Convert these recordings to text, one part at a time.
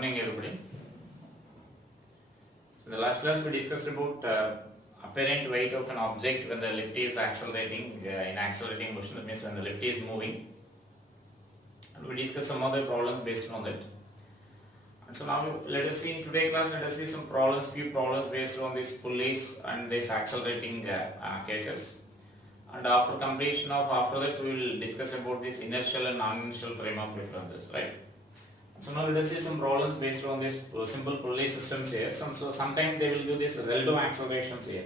morning everybody. So in the last class we discussed about apparent weight of an object when the lift is accelerating in accelerating motion, that means when the lift is moving, and we discussed some other problems based on that. And so now let us see in today's class, let us see some problems, few problems based on these pulleys and these accelerating cases. And after completion of after that we will discuss about this inertial and non-inertial frame of references, right? So now let us see some problems based on this simple pulley systems here. Sometimes they will do this relative accelerations here.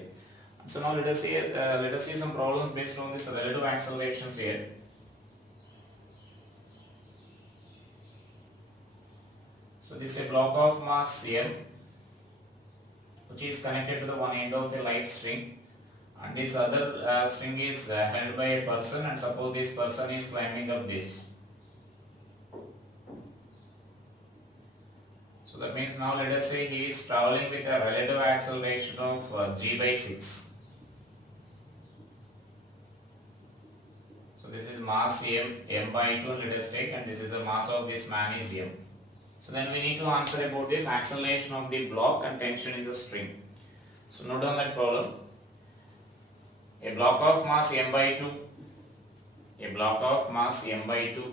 So now let us see some problems based on this relative accelerations here. So this is a block of mass m, which is connected to the one end of a light string, and this other string is held by a person, and suppose this person is climbing up this. So that means now let us say he is traveling with a relative acceleration of g by 6. So this is mass m by 2, let us take, and this is the mass of this man is m. So then we need to answer about this acceleration of the block and tension in the string. So note down that problem. A block of mass m by 2, a block of mass m by 2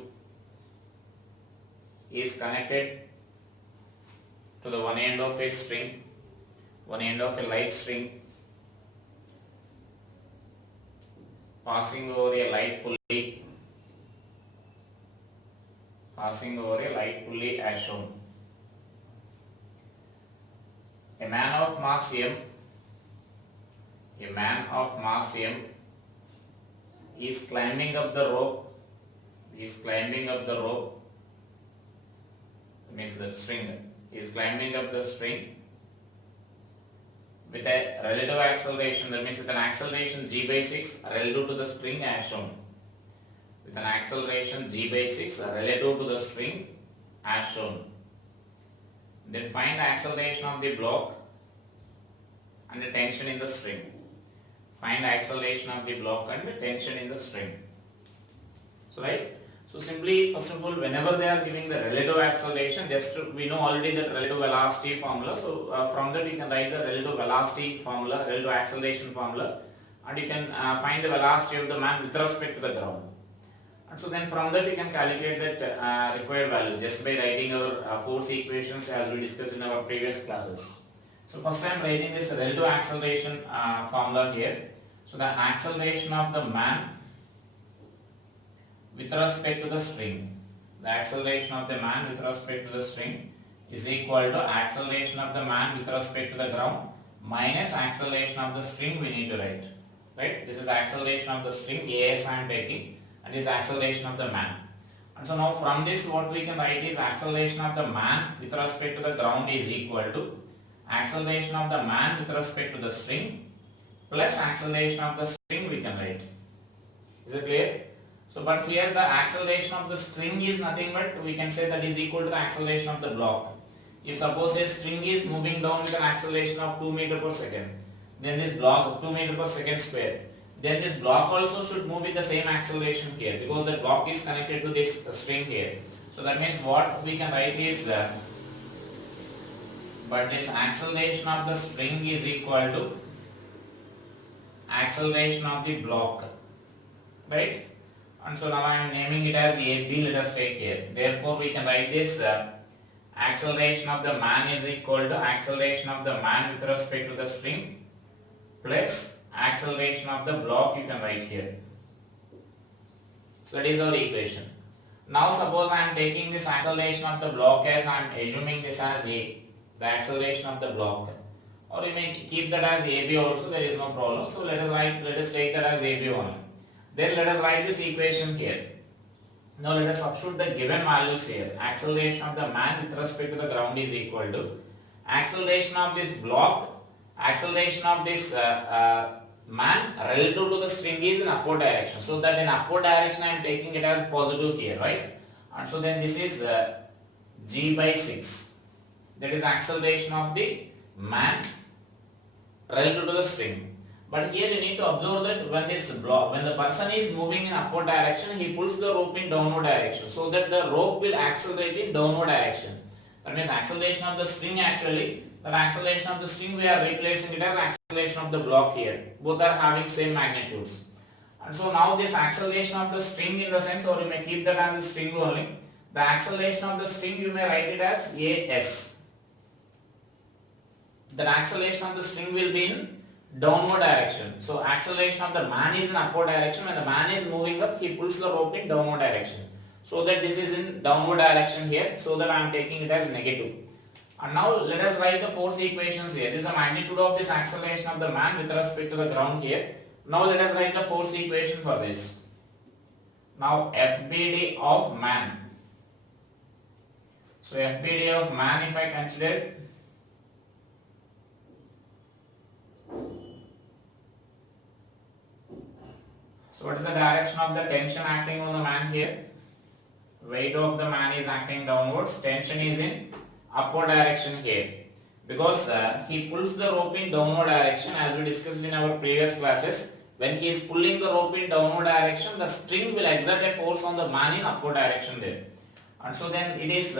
is connected to the one end of a string, one end of a light string, passing over a light pulley, as shown. A man of mass m is climbing up the rope, means the string is climbing up the string with a relative acceleration, that means with an acceleration g by 6 relative to the string as shown. With an acceleration g by 6 relative to the string as shown. Then find the acceleration of the block and the tension in the string. Find the acceleration of the block and the tension in the string. So right. So simply, first of all, whenever they are giving the relative acceleration, just we know already that relative velocity formula. So from that you can write the relative velocity formula, relative acceleration formula, and you can find the velocity of the man with respect to the ground. And so then from that you can calculate that required values just by writing our force equations as we discussed in our previous classes. So first I am writing this relative acceleration formula here. So the acceleration of the man with respect to the string, the acceleration of the man with respect to the string is equal to acceleration of the man with respect to the ground minus acceleration of the string we need to write. Right? This is the acceleration of the string as I am taking, and this is acceleration of the man. And so now from this what we can write is acceleration of the man with respect to the ground is equal to acceleration of the man with respect to the string plus acceleration of the string we can write. Is it clear? So but here the acceleration of the string is nothing but we can say that is equal to the acceleration of the block. If suppose a string is moving down with an acceleration of 2 meter per second, then this block 2 meter per second square, then this block also should move with the same acceleration here because the block is connected to this string here. So that means what we can write is but this acceleration of the string is equal to acceleration of the block, right? And so now I am naming it as AB, let us take here. Therefore we can write this acceleration of the man is equal to acceleration of the man with respect to the string plus acceleration of the block you can write here. So that is our equation. Now suppose I am taking this acceleration of the block as I am assuming this as A, the acceleration of the block. Or you may keep that as AB also, there is no problem. So let us take that as AB only. Then let us write this equation here. Now let us substitute the given values here. Acceleration of the man with respect to the ground is equal to acceleration of this block, acceleration of this man relative to the string is in upward direction. So that in upward direction I am taking it as positive here, right? And so then this is g by 6. That is acceleration of the man relative to the string. But here you need to observe that when the person is moving in upward direction, he pulls the rope in downward direction, so that the rope will accelerate in downward direction. That means acceleration of the string actually, that acceleration of the string we are replacing it as acceleration of the block here. Both are having same magnitudes. And so now this acceleration of the string in the sense, or you may keep that as a string only. The acceleration of the string you may write it as AS. The acceleration of the string will be in downward direction. So acceleration of the man is in upward direction. When the man is moving up, he pulls the rope in downward direction. So that this is in downward direction here. So that I am taking it as negative. And now let us write the force equations here. This is the magnitude of this acceleration of the man with respect to the ground here. Now let us write the force equation for this. Now FBD of man. So FBD of man, if I consider, so what is the direction of the tension acting on the man here? Weight of the man is acting downwards. Tension is in upward direction here. Because he pulls the rope in downward direction, as we discussed in our previous classes. When he is pulling the rope in downward direction, the string will exert a force on the man in upward direction there. And so then it is,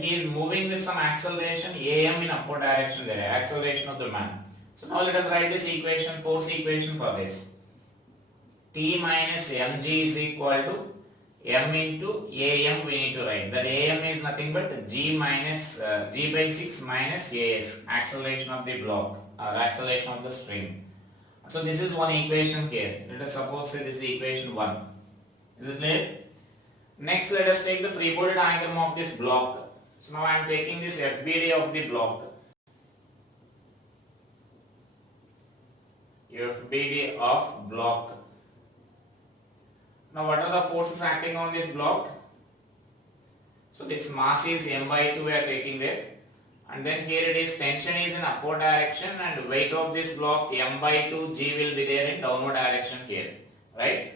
he is moving with some acceleration am in upward direction there, acceleration of the man. So now let us write this equation, force equation for this. T minus mg is equal to m into am we need to write. That am is nothing but g minus g by 6 minus as, acceleration of the block or acceleration of the string. So this is one equation here. Let us suppose say this is equation 1. Is it clear? Next let us take the free body diagram of this block. So now I am taking this FBD of the block. FBD of block. Now what are the forces acting on this block? So its mass is m by 2 we are taking there. And then here it is tension is in upward direction and weight of this block m by 2 g will be there in downward direction here. Right?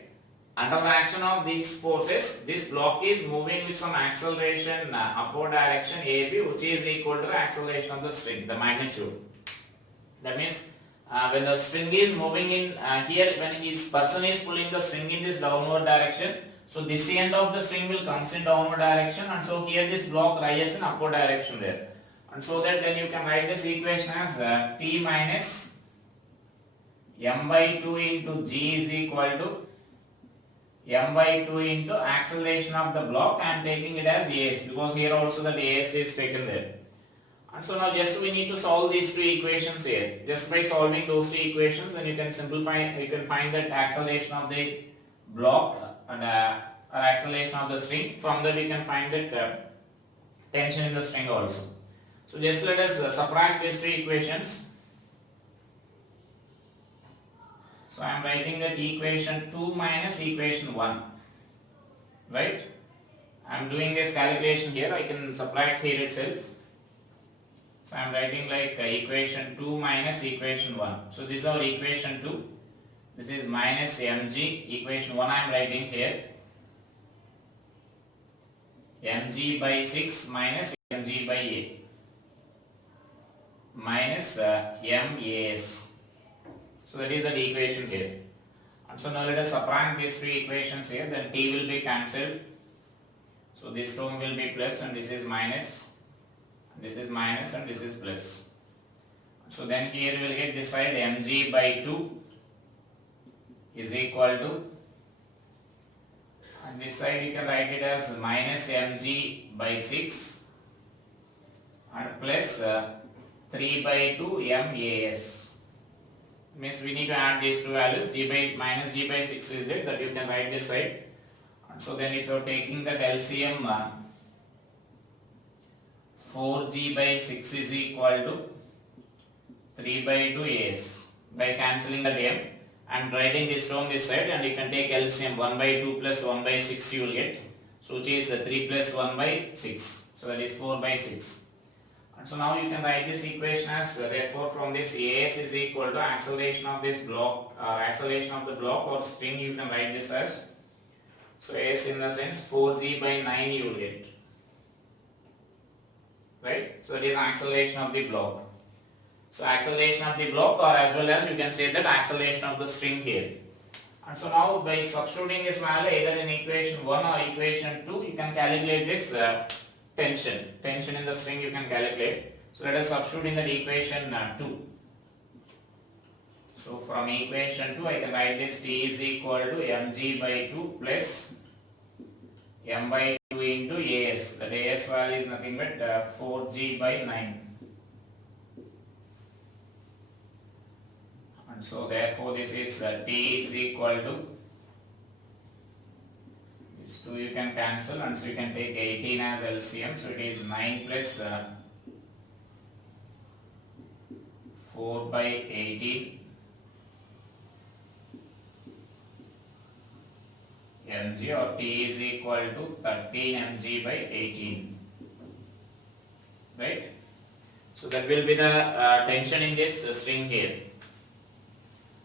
Under the action of these forces, this block is moving with some acceleration upward direction AB, which is equal to the acceleration of the string, the magnitude. That means when the string is moving in here, when his person is pulling the string in this downward direction, so this end of the string will comes in downward direction, and so here this block rises in upward direction there. And so that then you can write this equation as T minus m by 2 into g is equal to m by 2 into acceleration of the block. I am taking it as as because here also that as is taken there. And so now just we need to solve these two equations here. Just by solving those two equations, then you can simplify, you can find that acceleration of the block and acceleration of the string. From that we can find that tension in the string also. So just let us subtract these two equations. So I am writing that equation 2 minus equation 1. Right? I am doing this calculation here. I can subtract here itself. So I am writing like equation 2 minus equation 1. So this is our equation 2. This is minus mg. Equation 1 I am writing here. Mg by 6 minus mg by a. Minus mas. So that is the equation here. And so now let us subtract these three equations here. Then t will be cancelled. So this term will be plus and this is minus. This is minus and this is plus. So then here we will get this side mg by 2 is equal to, and this side you can write it as minus mg by 6 and plus 3 by 2 mas. Means we need to add these two values. G by minus g by 6 is it, that you can write this side. And so then if you are taking that LCM 4g by 6 is equal to 3 by 2 as. By cancelling the m and writing this term this side, and you can take LCM 1 by 2 plus 1 by 6 you will get. So which is 3 plus 1 by 6. So that is 4 by 6. And so now you can write this equation as therefore from this as is equal to acceleration of this block or acceleration of the block or string, you can write this as, so as in the sense 4g by 9 you will get. Right? So it is acceleration of the block. So acceleration of the block, or as well as you can say that acceleration of the string here. And so now by substituting this value either in equation 1 or equation 2, you can calculate this tension in the string you can calculate. So let us substitute in that equation 2. So from equation 2 I can write this T is equal to mg by 2 plus m by 2 into as. That as value is nothing but 4g by 9. And so therefore this is T is equal to, this 2 you can cancel, and so you can take 18 as LCM. So it is 9 plus 4 by 18 mg, or T is equal to 13 mg by 18, right? So that will be the tension in this string here.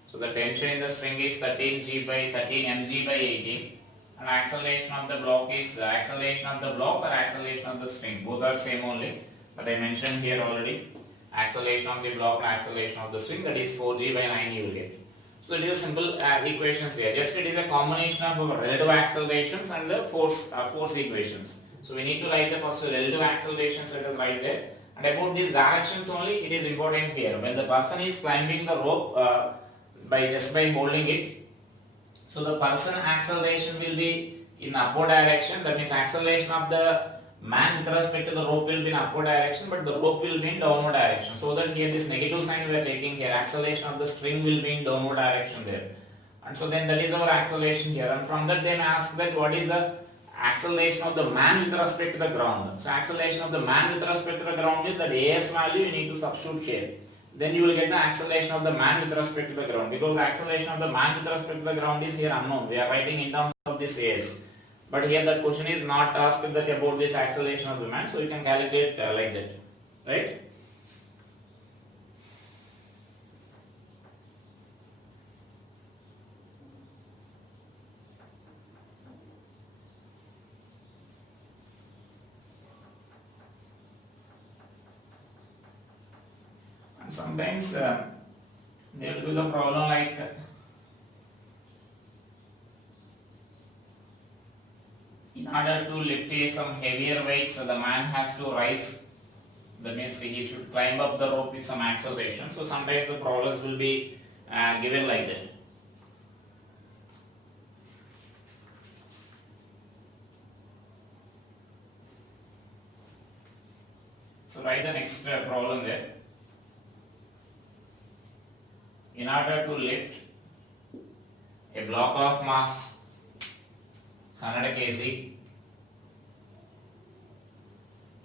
So the tension in the string is 13 mg by 18, and acceleration of the block is acceleration of the block or acceleration of the string. Both are same only, but I mentioned here already acceleration of the block and acceleration of the string, that is 4g by 9 you will get. So it is a simple equations here. Just it is a combination of relative accelerations and the force equations. So we need to write the first relative accelerations, let us write there. And about these directions only, it is important here. When the person is climbing the rope by holding it, so the person acceleration will be in upward direction. That means acceleration of the man with respect to the rope will be in upward direction, but the rope will be in downward direction. So that here this negative sign we are taking here, acceleration of the string will be in downward direction there. And so then that is our acceleration here. And from that they may ask that what is the acceleration of the man with respect to the ground. So acceleration of the man with respect to the ground is that as value you need to substitute here. Then you will get the acceleration of the man with respect to the ground, because acceleration of the man with respect to the ground is here unknown. We are writing in terms of this as. But here the question is not asked that about this acceleration of the man, so you can calculate like that, right? And sometimes there will be the problem like in order to lift some heavier weights, so the man has to rise. That means he should climb up the rope with some acceleration. So sometimes the problems will be given like that. So write the next problem there. In order to lift a block of mass 100 kg,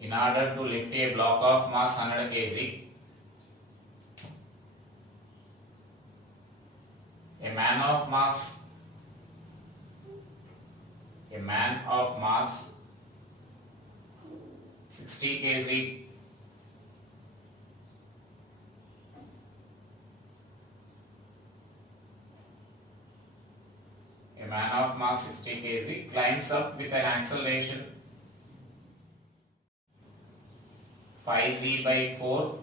in order to lift a block of mass 100 kg, a man of mass 60 kg a man of mass 60 kg climbs up with an acceleration 5g by 4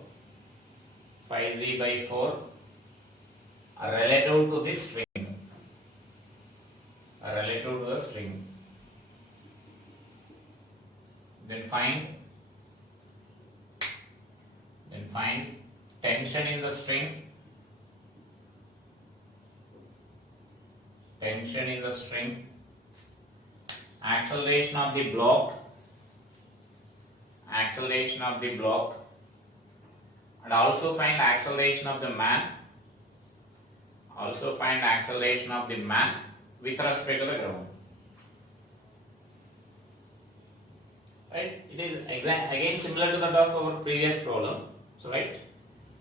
relative to this string, relative to the string. Then find tension in the string, acceleration of the block, and also find acceleration of the man, with respect to the ground. Right? It is again similar to that of our previous problem. So right.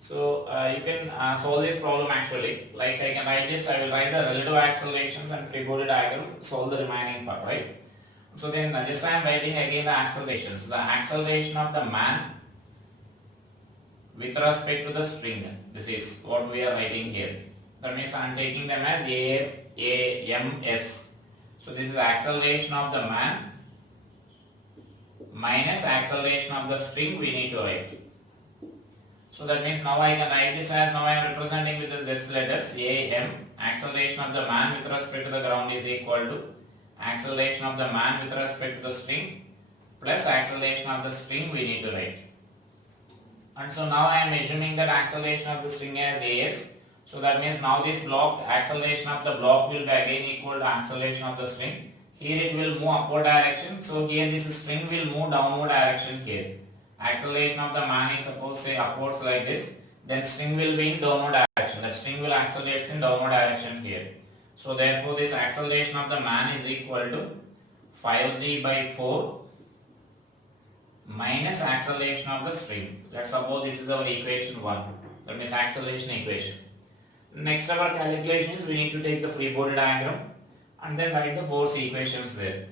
So you can solve this problem actually. Like I can write this. I will write the relative accelerations and free body diagram. Solve the remaining part. Right. So then just I am writing again the accelerations. The acceleration of the man with respect to the string. This is what we are writing here. That means I am taking them as AMS. So this is the acceleration of the man minus acceleration of the string we need to write. So that means now I can write this as, now I am representing with this letters AM. Acceleration of the man with respect to the ground is equal to acceleration of the man with respect to the string plus acceleration of the string we need to write. And so now I am assuming that acceleration of the string as as. So that means now this block, acceleration of the block will be again equal to acceleration of the string. Here it will move upward direction. So here this string will move downward direction here. Acceleration of the man is suppose say upwards like this. Then string will be in downward direction. That string will accelerate in downward direction here. So therefore this acceleration of the man is equal to 5g by 4 minus acceleration of the string. Let's suppose this is our equation 1. That means acceleration equation. Next our calculation is we need to take the free body diagram and then write the force equations there.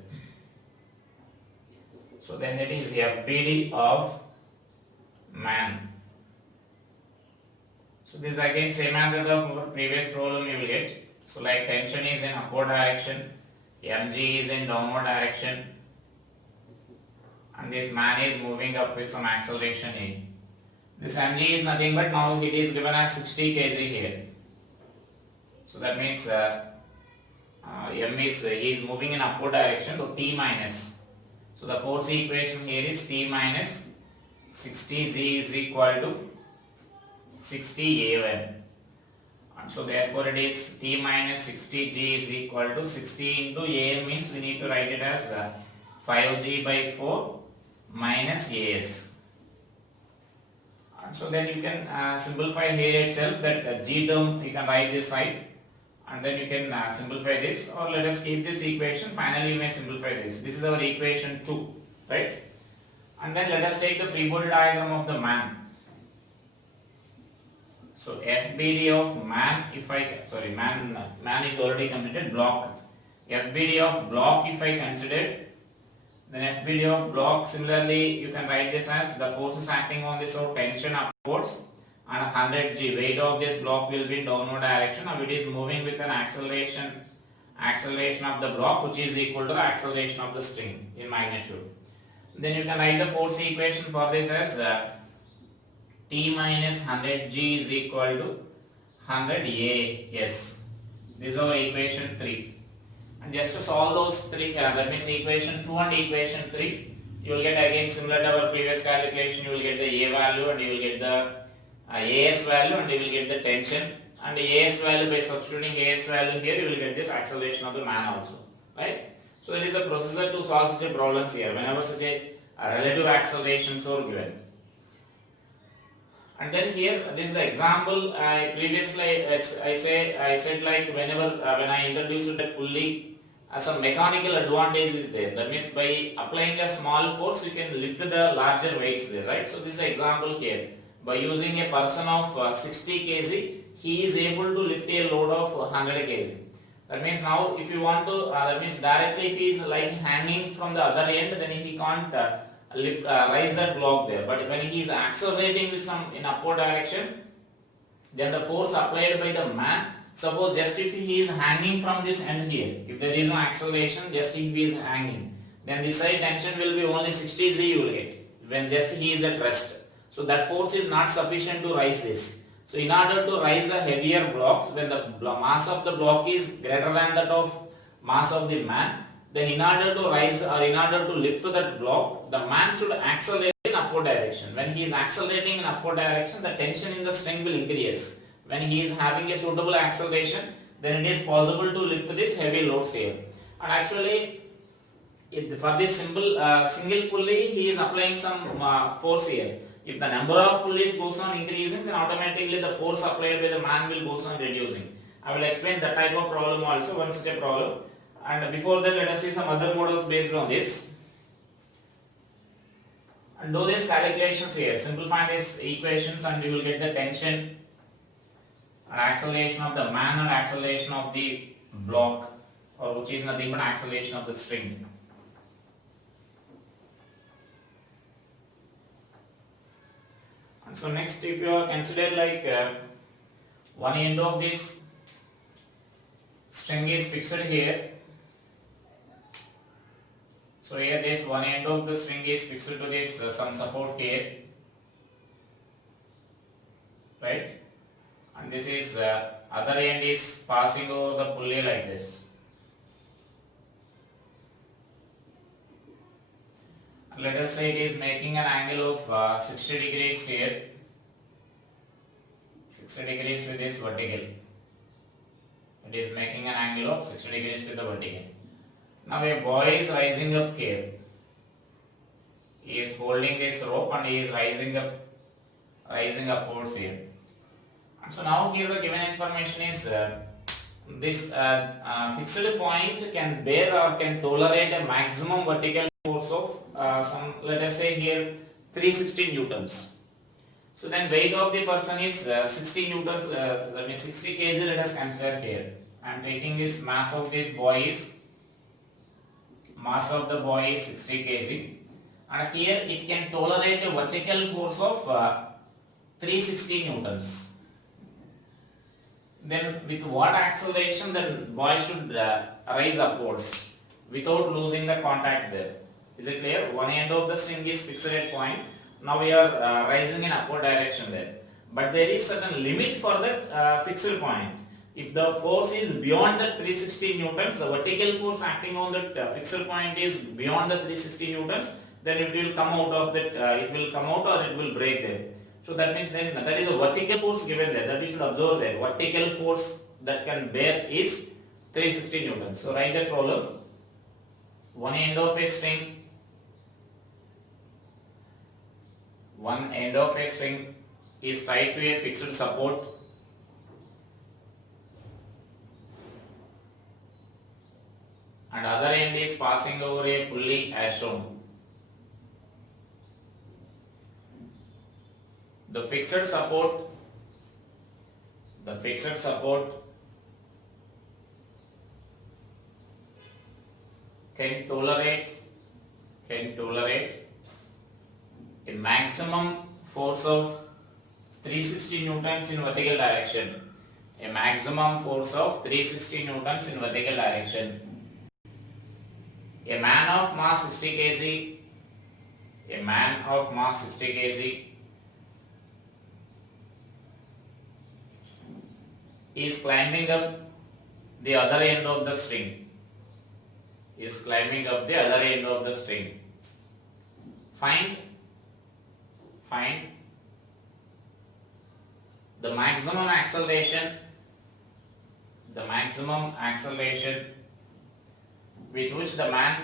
So then it is FBD of man. So this again same as the previous problem you will get. So like tension is in upward direction, mg is in downward direction, and this man is moving up with some acceleration A. This mg is nothing but now it is given as 60 kg here. So that means m is moving in upward direction, so T minus. So the force equation here is T minus 60g is equal to 60 A1. And so therefore it is T minus 60g is equal to 60 into A means we need to write it as 5g by 4 minus AS. And so then you can simplify here itself that g term you can write this side and then you can simplify this, or let us keep this equation, finally you may simplify this. This is our equation 2, right? And then let us take the free body diagram of the man. So FBD of man, if I, sorry, man is already completed, block. FBD of block if I consider, then FBD of block similarly you can write this as the forces acting on this or tension upwards, and 100g weight of this block will be in downward direction. Now it is moving with an acceleration of the block which is equal to the acceleration of the string in magnitude. Then you can write the force equation for this as T minus 100g is equal to 100 AS. This is our equation 3. And just to solve those three, that means equation 2 and equation 3, you will get again similar to our previous calculation, you will get the A value and you will get the AS value and you will get the tension, and the AS value by substituting AS value here you will get this acceleration of the man also, right? So it is a procedure to solve such a problems here whenever such a relative accelerations are given. And then here this is the example previously I said like whenever when I introduced the pulley, some mechanical advantage is there. That means by applying a small force you can lift the larger weights there, right? So this is the example here. By using a person of 60 kg, he is able to lift a load of 100 kg. That means now if you want to, that means directly if he is like hanging from the other end, then he can't rise that block there. But when he is accelerating with some in upward direction, then the force applied by the man, suppose just if he is hanging from this end here, if there is no acceleration, just if he is hanging, then this side tension will be only 60g you will get when just he is at rest. So that force is not sufficient to rise this. So in order to rise the heavier blocks, when the mass of the block is greater than that of mass of the man, then in order to rise or in order to lift that block, the man should accelerate in upward direction. When he is accelerating in upward direction, the tension in the string will increase. When he is having a suitable acceleration, then it is possible to lift this heavy loads here. And actually, for this simple single pulley, he is applying some force here. If the number of pulleys goes on increasing, then automatically the force applied by the man will goes on reducing. I will explain that type of problem also, one such a problem. And before that, let us see some other models based on this. And do these calculations here. Simplify these equations and you will get the tension and acceleration of the man and acceleration of the block, or which is nothing but acceleration of the string. And so next, if you are consider like one end of this string is fixed here. So here this one end of the string is fixed to this some support here, right? And this is other end is passing over the pulley like this. let us say it is making an angle of 60 degrees here, 60 degrees with this vertical. It is making an angle of 60 degrees with the vertical. Now a boy is rising up here. He is holding this rope and he is rising upwards here. And so now here the given information is this fixed point can bear or can tolerate a maximum vertical force of some, let us say here 360 newtons. So then weight of the person is 60 newtons, that means 60 kg let us consider here. I am taking this mass of this boy is, mass of the boy is 60 kg, and here it can tolerate a vertical force of 360 newtons. Then with what acceleration the boy should rise upwards without losing the contact there? Is it clear? One end of the string is fixed at point. Now we are rising in upward direction there. But there is certain limit for that fixed point. If the force is beyond the 360 newtons, the vertical force acting on that fixed point is beyond the 360 newtons, then it will come out of that, it will come out or it will break there. So that means then that is a vertical force given there, that we should observe there. Vertical force that can bear is 360 newtons. So write that problem. One end of a string is tied to a fixed support and other end is passing over a pulley as shown. The fixed support can tolerate a maximum force of 360 newtons in vertical direction. A maximum force of 360 newtons in vertical direction. A man of mass 60 kg, is climbing up the other end of the string. Find the maximum acceleration with which the man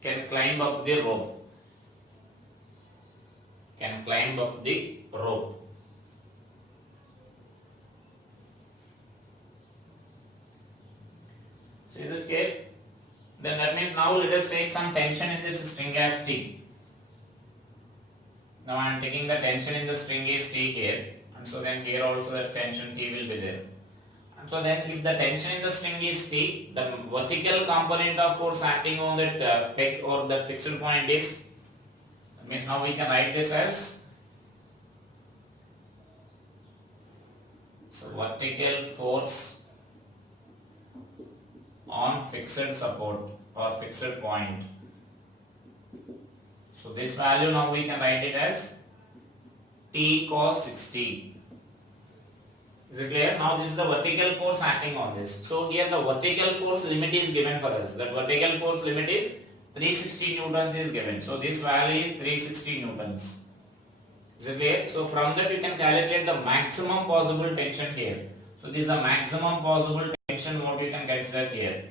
can climb up the rope. So is it clear? Then that means now let us take some tension in this string as T. Now I am taking the tension in the string is T here, and so then here also the tension T will be there. And so then if the tension in the string is T, the vertical component of force acting on that peg or that fixed point is, that means now we can write this as, so vertical force on fixed support or fixed point. So this value now we can write it as T cos 60. Is it clear? Now this is the vertical force acting on this. So here the vertical force limit is given for us. That vertical force limit is 360 newtons is given. So this value is 360 newtons. Is it clear? So from that you can calculate the maximum possible tension here. So this is the maximum possible tension what you can consider here.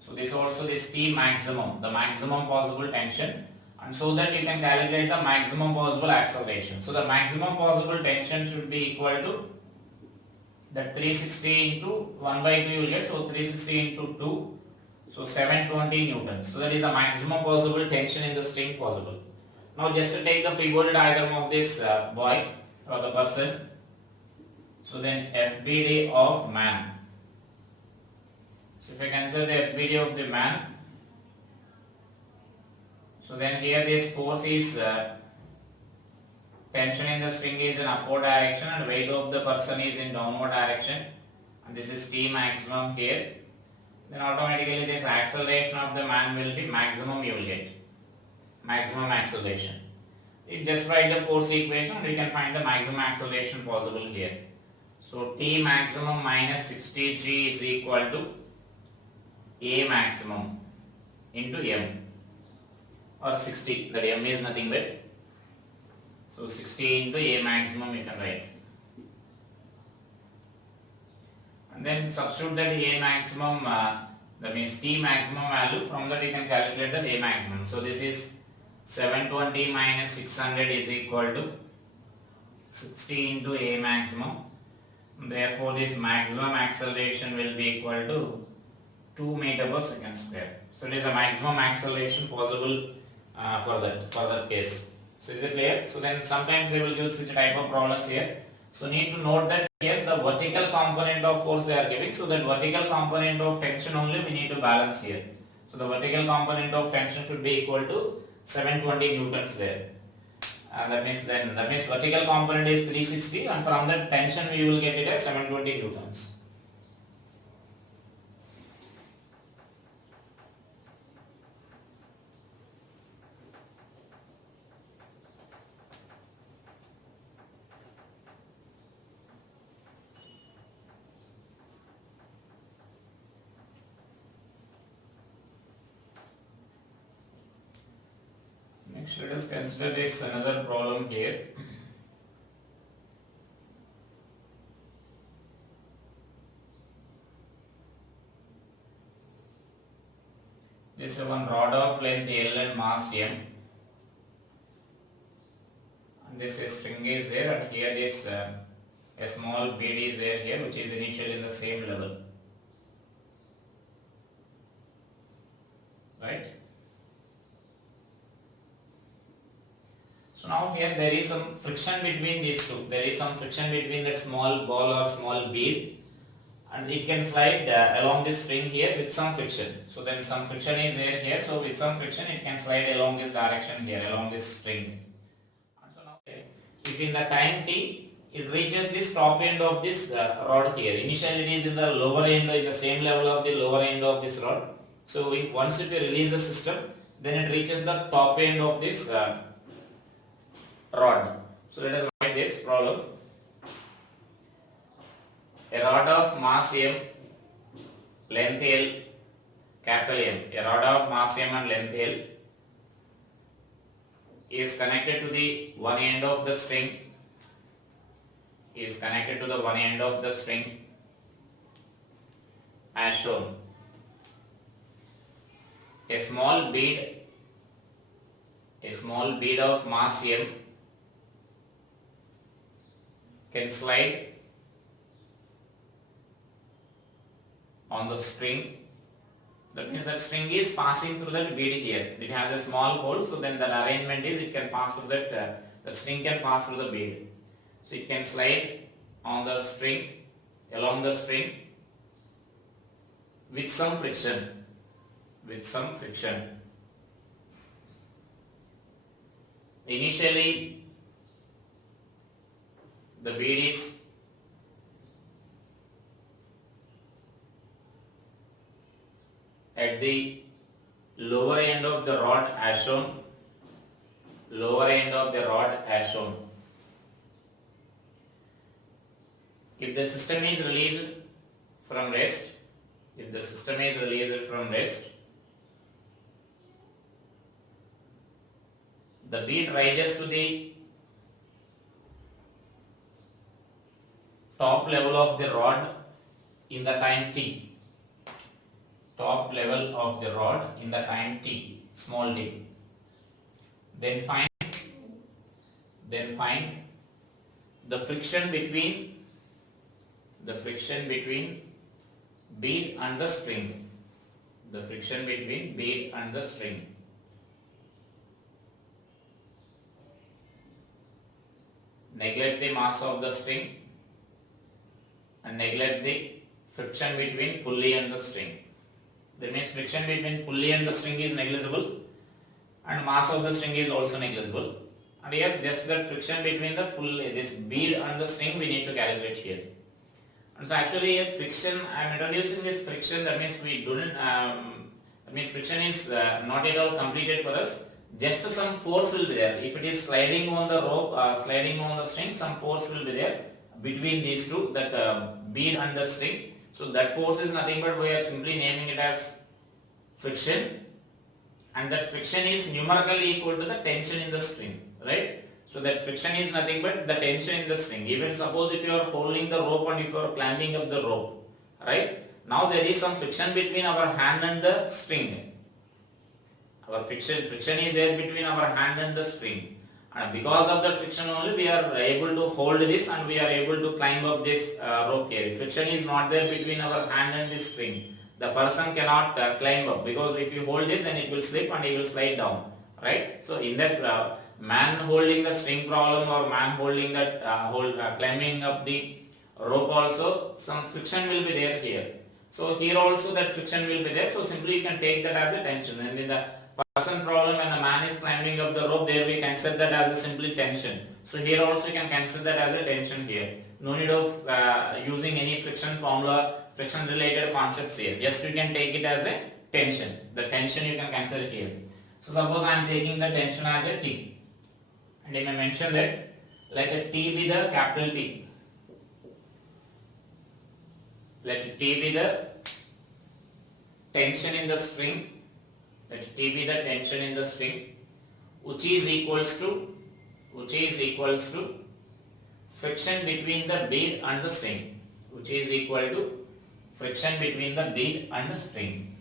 So this also this T maximum, the maximum possible tension, and so that you can calculate the maximum possible acceleration. So the maximum possible tension should be equal to that 360 into 1 by 2 you will get, so 360 into 2, so 720 newtons. So that is the maximum possible tension in the string possible. Now just take the free body diagram of this boy or the person. So then FBD of man. So if I consider the FBD of the man, so then here this force is tension in the string is in upward direction and weight of the person is in downward direction, and this is T maximum here. Then automatically this acceleration of the man will be maximum, you will get maximum acceleration. You just write the force equation and we can find the maximum acceleration possible here. So T maximum minus 60g is equal to A maximum into M. or 60, that m is nothing but, so 60 into A maximum you can write. And then substitute that A maximum, that means T maximum value, from that you can calculate the A maximum. So this is 720 minus 600 is equal to 60 into A maximum. Therefore this maximum acceleration will be equal to 2 meter per second square. So it is a maximum acceleration possible for that case. So is it clear? So then sometimes they will give such a type of problems here. So need to note that here the vertical component of force they are giving. So that vertical component of tension only we need to balance here. So the vertical component of tension should be equal to 720 newtons there. That means vertical component is 360, and from that tension we will get it as 720 newtons. Next, let us consider this another problem here. This is one rod of length L and mass M, and this string is there, and here this a small bead is there here, which is initially in the same level, right? So now here there is some friction between these two. There is some friction between that small ball or small bead, and it can slide along this string here with some friction. So then some friction is there here. So with some friction it can slide along this direction here, along this string. And so now if in the time t it reaches this top end of this rod here. Initially it is in the lower end, in the same level of the lower end of this rod. So once if you release the system, then it reaches the top end of this rod. So let us write this problem. A rod of mass M, length L, capital M. A rod of mass M and length L is connected to the one end of the string. Is connected to the one end of the string as shown. A small bead of mass M can slide on the string. That means that string is passing through that bead here. It has a small hole, so then the arrangement is it can pass through that, the string can pass through the bead. So it can slide on the string, along the string with some friction. Initially the bead is at the lower end of the rod as shown. If the system is released from rest, the bead rises to the top level of the rod in the time t. Top level of the rod in the time t, small d. Then find the friction between bead and the string. Neglect the mass of the string and neglect the friction between pulley and the string. That means friction between pulley and the string is negligible and mass of the string is also negligible. And here just that friction between the pulley, this bead and the string we need to calculate here. And so actually here friction, I am introducing this friction, that means we don't, that means friction is not at all completed for us. Just some force will be there. If it is sliding on the rope, sliding on the string, some force will be there between these two, that bead and the string. So that force is nothing but we are simply naming it as friction. and that friction is numerically equal to the tension in the string, right? So that friction is nothing but the tension in the string. Even suppose if you are holding the rope and if you are climbing up the rope, right? Now there is some friction between our hand and the string. Our friction is there between our hand and the string, and because of the friction only we are able to hold this and we are able to climb up this rope here. If friction is not there between our hand and this string, the person cannot climb up, because if you hold this then it will slip and he will slide down, right? So in that man holding the string problem or man holding that climbing up the rope also, some friction will be there here. So here also that friction will be there, so simply you can take that as a tension. And in the person problem, when the man is climbing up the rope, there we consider that as a simply tension. So here also you can consider that as a tension here. No need of using any friction formula, friction related concepts here. Just you can take it as a tension. The tension you can consider here. So suppose I am taking the tension as a T, and I may mention that like a T be the capital T. Let T be the tension in the string. Let T be the tension in the string, which is equals to friction between the bead and the string, which is equal to friction between the bead and the string.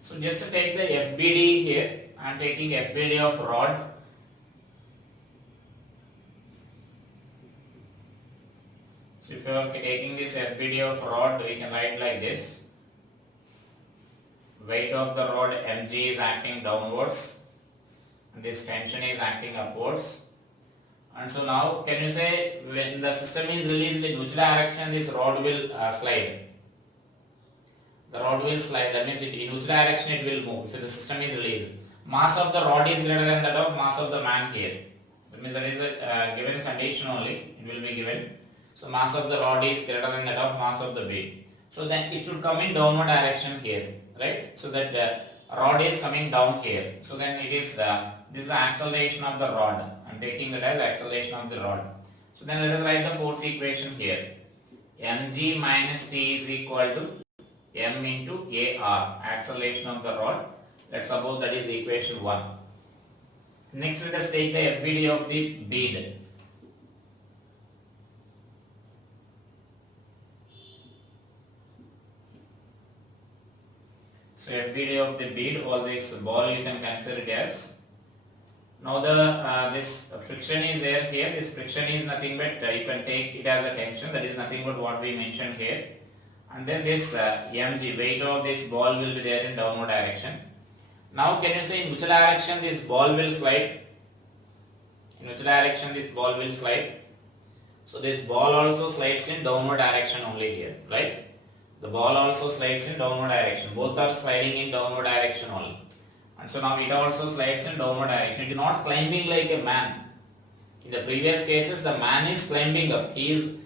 So just to take the FBD here, I am taking FBD of rod. So if you are taking this FBD of rod, we can write like this. Weight of the rod mg is acting downwards and this tension is acting upwards. And so now can you say when the system is released, in which direction this rod will slide? The rod will slide, that means in which direction it will move if the system is released. Mass of the rod is greater than that of mass of the man here. That means that is a given condition only, it will be given. So mass of the rod is greater than that of mass of the bead. So then it should come in downward direction here, right? So that rod is coming down here. So then it is this is the acceleration of the rod. I am taking it as acceleration of the rod. So then let us write the force equation here. mg minus t is equal to m into ar, acceleration of the rod. Let's suppose that is equation 1. Next let us take the FBD of the bead. So FBD of the bead or this ball you can consider it as. Now the this friction is there here. This friction is nothing but you can take it as a tension. That is nothing but what we mentioned here. And then this mg, weight of this ball will be there in downward direction. Now can you say in which direction this ball will slide? In which direction this ball will slide? So this ball also slides in downward direction only here, right? The ball also slides in downward direction. Both are sliding in downward direction only. And so now it also slides in downward direction. It is not climbing like a man. In the previous cases, the man is climbing up. He is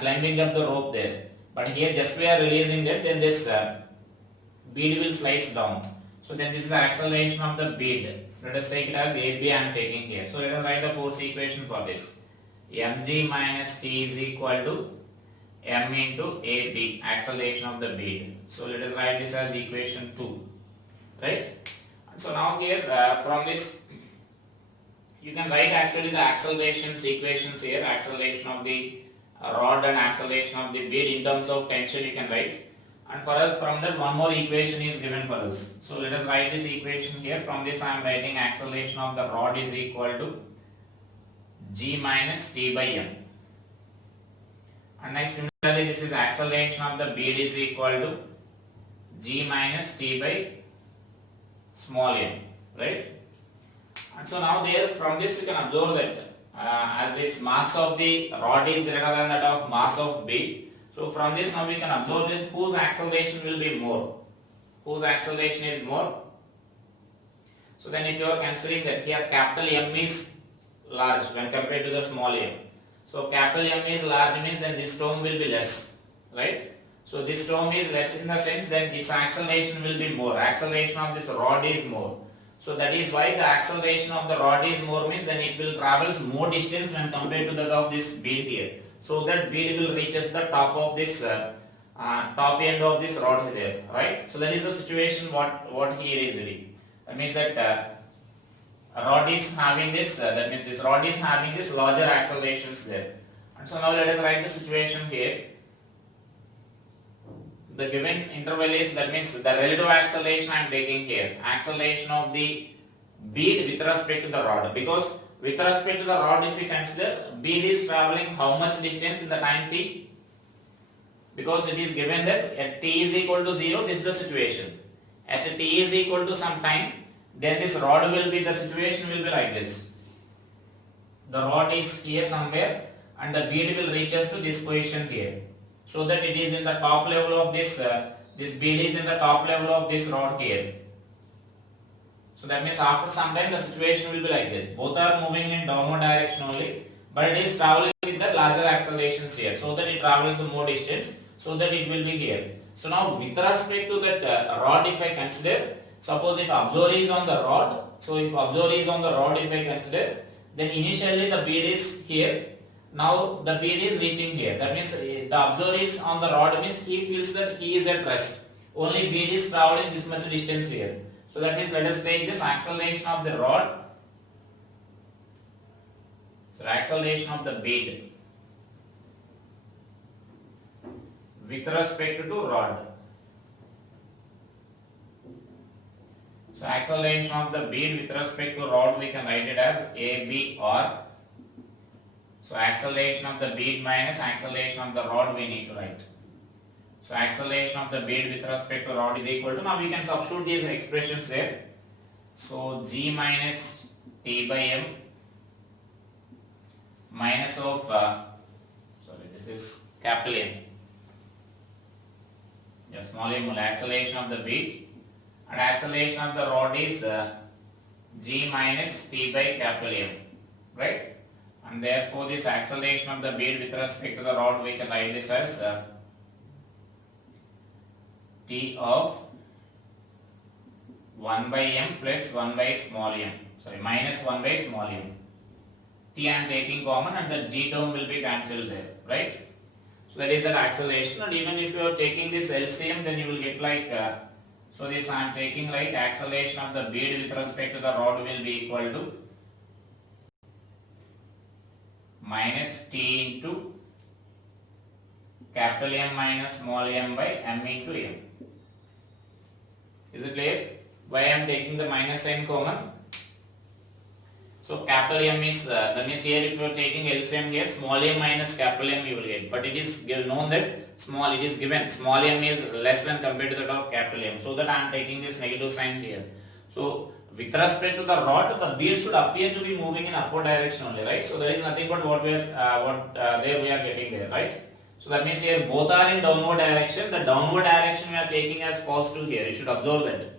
climbing up the rope there. But here just we are releasing that, then this bead will slides down. So then this is the acceleration of the bead. Let us take it as AB I am taking here. So let us write the force equation for this. mg minus t is equal to m into AB, acceleration of the bead. So let us write this as equation 2, right? And so now here from this you can write actually the accelerations equations here, acceleration of the rod and acceleration of the bead in terms of tension you can write. And for us from that one more equation is given for us. So let us write this equation here. From this I am writing acceleration of the rod is equal to g minus t by m. And next similarly this is acceleration of the bead is equal to g minus t by small m, right? And so now there from this you can observe that as this mass of the rod is greater than that of mass of bead. So from this now we can observe this whose acceleration will be more. Whose acceleration is more? So then if you are considering that here capital M is large when compared to the small m. So capital M is large means then this term will be less, right? So this term is less in the sense that its acceleration will be more. Acceleration of this rod is more. So that is why the acceleration of the rod is more means then it will travels more distance when compared to that of this bead here. So that bead will reaches the top of this top end of this rod there, right? So that is the situation what here is reading. That means that rod is having this, that means this rod is having this larger accelerations there. And so now let us write the situation here. The given interval is, that means the relative acceleration I am taking here, acceleration of the bead with respect to the rod, because with respect to the rod if we consider, bead is travelling how much distance in the time t, because it is given that at t is equal to 0, this is the situation. At t is equal to some time, then this rod will be, the situation will be like this. The rod is here somewhere and the bead will reach us to this position here. So that it is in the top level of this, this bead is in the top level of this rod here. So that means after some time the situation will be like this. Both are moving in downward direction only, but it is traveling with the larger accelerations here. So that it travels more distance, so that it will be here. So now with respect to that rod, if I consider, suppose if absorber is on the rod, so if absorber is on the rod, if I consider, then initially the bead is here. Now the bead is reaching here. That means the absorber is on the rod, means he feels that he is at rest. Only bead is traveling this much distance here. So that means let us take this acceleration of the rod. So acceleration of the bead with respect to rod. So acceleration of the bead with respect to rod, we can write it as AB or. So acceleration of the bead minus acceleration of the rod we need to write. So acceleration of the bead with respect to rod is equal to, now we can substitute these expressions there. So G minus T by M minus of, this is capital M. Yeah, small m, acceleration of the bead, and acceleration of the rod is G minus T by capital M, right? And therefore this acceleration of the bead with respect to the rod, we can write this as T of 1 by m plus 1 by small m, minus 1 by small m. T I am taking common and the G term will be cancelled there, right? So that is the acceleration, and even if you are taking this LCM, then you will get like, so this I am taking like acceleration of the bead with respect to the rod will be equal to minus T into capital M minus small m by m into m. Is it clear? Why I am taking the minus sign common? So capital M is, that means here if you are taking LCM here, small m minus capital M you will get. But it is known that it is given small m is less when compared to that of capital M. So that I am taking this negative sign here. So with respect to the rod, the bead should appear to be moving in upward direction only, right? So that is nothing but what we are, there we are getting there, right? So that means here both are in downward direction. The downward direction we are taking as positive here. You should observe that.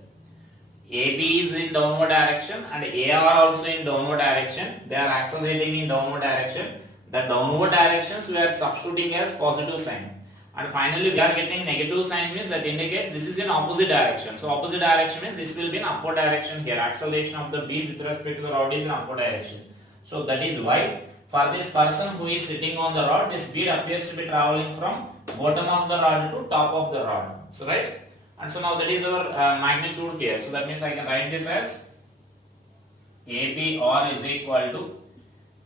AB is in downward direction and AR also in downward direction. They are accelerating in downward direction. The downward directions we are substituting as positive sign. And finally we are getting negative sign, means that indicates this is in opposite direction. So opposite direction means this will be in upward direction here. Acceleration of the bead with respect to the rod is in upward direction. So that is why for this person who is sitting on the rod, this bead appears to be traveling from bottom of the rod to top of the rod. So right? And so now that is our magnitude here. So that means I can write this as AB or is equal to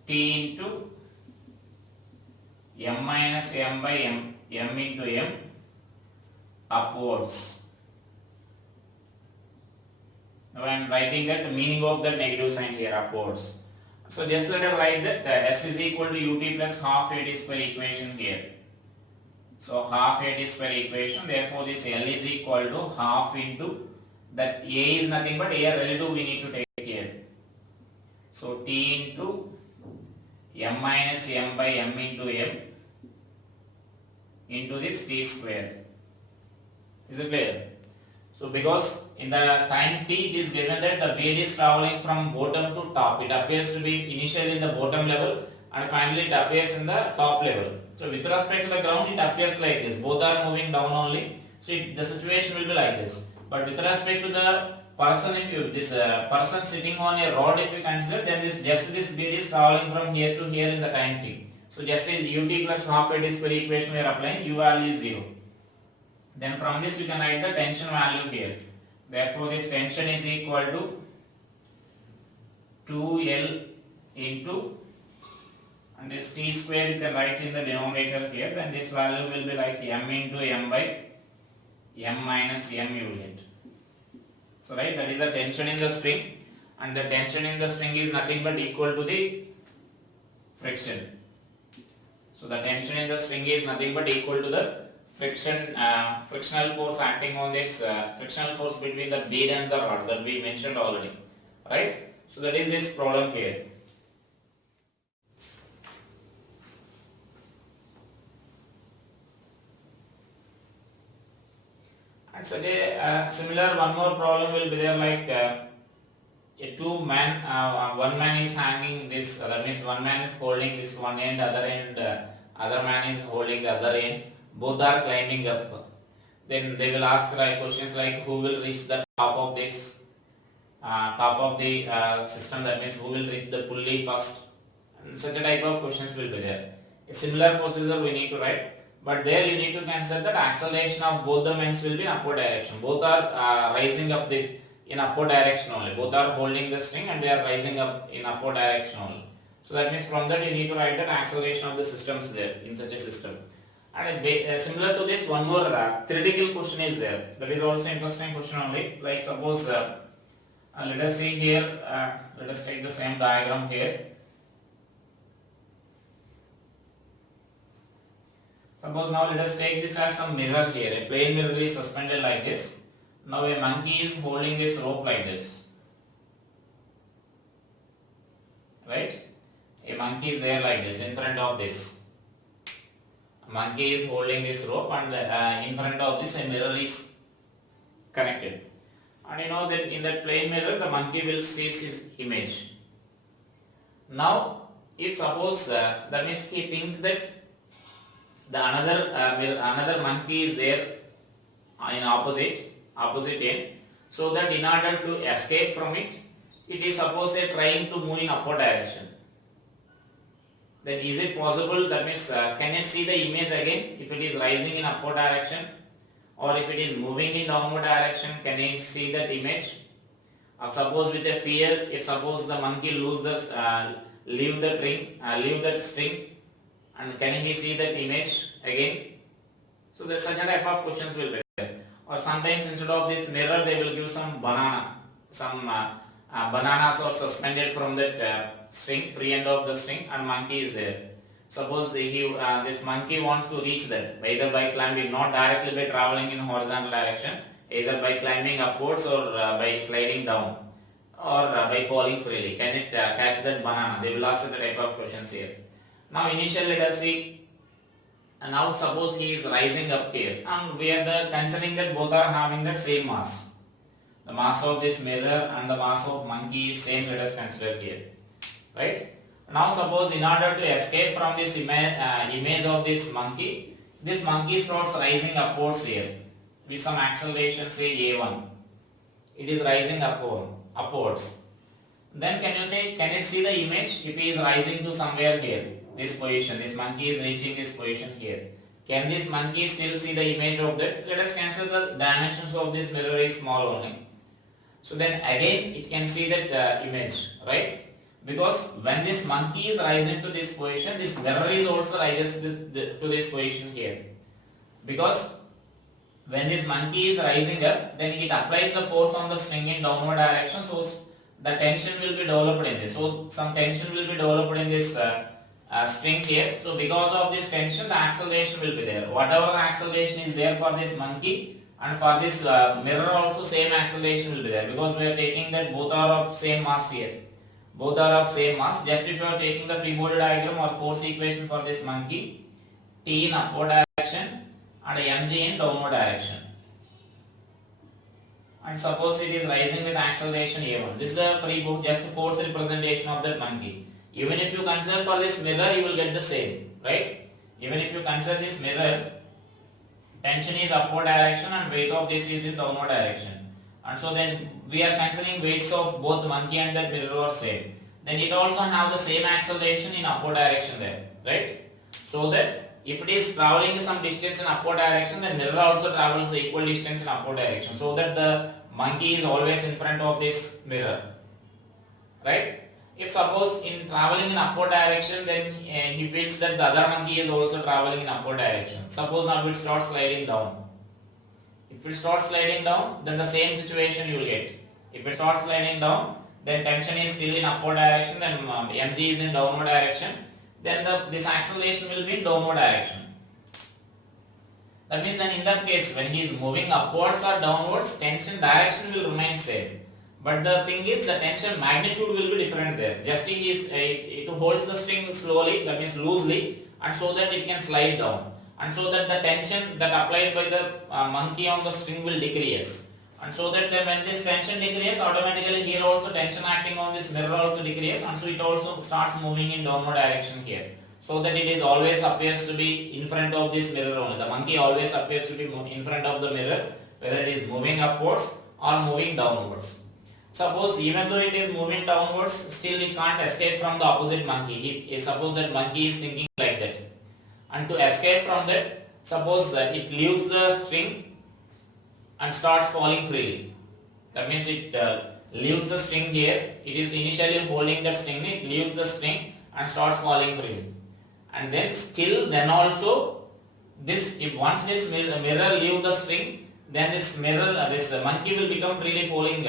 T into M minus M by M, M into M upwards. Now I am writing that the meaning of the negative sign here, upwards. So just let us write that S is equal to UT plus half AT square equation here. So half AT square equation, therefore this L is equal to half into that A is nothing but A relative we need to take here. So T into M minus M by M into M into this T square. Is it clear? So because in the time T it is given that the bead is traveling from bottom to top. It appears to be initially in the bottom level and finally it appears in the top level. So with respect to the ground it appears like this. Both are moving down only. So the situation will be like this. But with respect to the person, if you person sitting on a rod, if you consider, then this bead is traveling from here to here in the time T. So just as UT plus half AT square equation we are applying, U value is 0. Then from this you can write the tension value here. Therefore this tension is equal to 2L into, and this T square you can write in the denominator here, then this value will be like M into M by M minus M you will get. So right, that is the tension in the string, and the tension in the string is nothing but equal to the friction. So the tension in the string is nothing but equal to the frictional force acting on this frictional force between the bead and the rod that we mentioned already, right? So that is this problem here. And so similar one more problem will be there, like a two man, one man is hanging this, that means one man is holding this one end, other man is holding the other end, both are climbing up. Then they will ask like questions like who will reach the top of this system, that means who will reach the pulley first, and such a type of questions will be there. A similar procedure we need to write, but there you need to consider that acceleration of both the men will be in upward direction. Both are rising up in upward direction only. Both are holding the string and they are rising up in upward direction only. So that means from that you need to write that acceleration of the systems there in such a system. And similar to this, one more theoretical question is there. That is also interesting question only. Like suppose let us see here, let us take the same diagram here. Suppose now let us take this as some mirror here. A plain mirror is suspended like this. Now a monkey is holding this rope like this. Right? A monkey is there like this in front of this. A monkey is holding this rope, and in front of this a mirror is connected. And you know that in that plain mirror the monkey will see his image. Now if suppose that means he thinks that the another monkey is there in opposite end, so that in order to escape from it, it is suppose trying to move in upward direction. Then is it possible, that means can it see the image again if it is rising in upward direction, or if it is moving in downward direction, can it see that image? Or suppose with a fear, if suppose the monkey leave that string, and can he see that image again? So that such a type of questions will be there. Or sometimes instead of this mirror they will give some banana, bananas are suspended from that string, free end of the string, and monkey is there. Suppose this monkey wants to reach that either by climbing, not directly by traveling in horizontal direction, either by climbing upwards or by sliding down, or by falling freely. Can it catch that banana? They will ask the type of questions here. Now initially let us see, and now suppose he is rising up here, and we are considering that both are having the same mass. The mass of this mirror and the mass of monkey is same, let us consider here. Right? Now suppose in order to escape from this image of this monkey starts rising upwards here with some acceleration, say a1. It is rising upwards. Then can it see the image if he is rising to somewhere here? This position, this monkey is reaching this position here. Can this monkey still see the image of that? Let us consider the dimensions of this mirror is small only. So then again it can see that image, right? Because when this monkey is rising to this position, this mirror is also rising to this position here. Because when this monkey is rising up, then it applies the force on the string in downward direction, so the tension will be developed in this. So some tension will be developed in this string here. So because of this tension, the acceleration will be there. Whatever the acceleration is there for this monkey and for this mirror also same acceleration will be there, because we are taking that both are of same mass here. Both are of same mass. Just if you are taking the free body diagram or force equation for this monkey, T in upward direction and mg in downward direction. And suppose it is rising with acceleration a1. This is the free body, just force representation of that monkey. Even if you consider for this mirror, you will get the same, right? Even if you consider this mirror, tension is upward direction and weight of this is in downward direction. And so then we are considering weights of both monkey and that mirror are same. Then it also have the same acceleration in upward direction there, right? So that if it is traveling some distance in upward direction, then mirror also travels the equal distance in upward direction, so that the monkey is always in front of this mirror, right? If suppose in traveling in upward direction, then he feels that the other monkey is also traveling in upward direction. Suppose now it starts sliding down. If it starts sliding down, then the same situation you will get. If it starts sliding down, then tension is still in upward direction, then mg is in downward direction, then this acceleration will be in downward direction. That means then in that case, when he is moving upwards or downwards, tension direction will remain same. But the thing is, the tension magnitude will be different there. Just it holds the string slowly, that means loosely, and so that it can slide down, and so that the tension that applied by the monkey on the string will decrease, and so that when this tension decreases, automatically here also tension acting on this mirror also decreases, and so it also starts moving in downward direction here, so that it is always appears to be in front of this mirror only. The monkey always appears to be in front of the mirror, whether it is moving upwards or moving downwards. Suppose even though it is moving downwards, still it can't escape from the opposite monkey. Suppose that monkey is thinking like that, and to escape from that, suppose it leaves the string and starts falling freely. That means it leaves the string here. It is initially holding that string. It leaves the string and starts falling freely. And then still, then also, if once this mirror leave the string, then this monkey will become freely falling.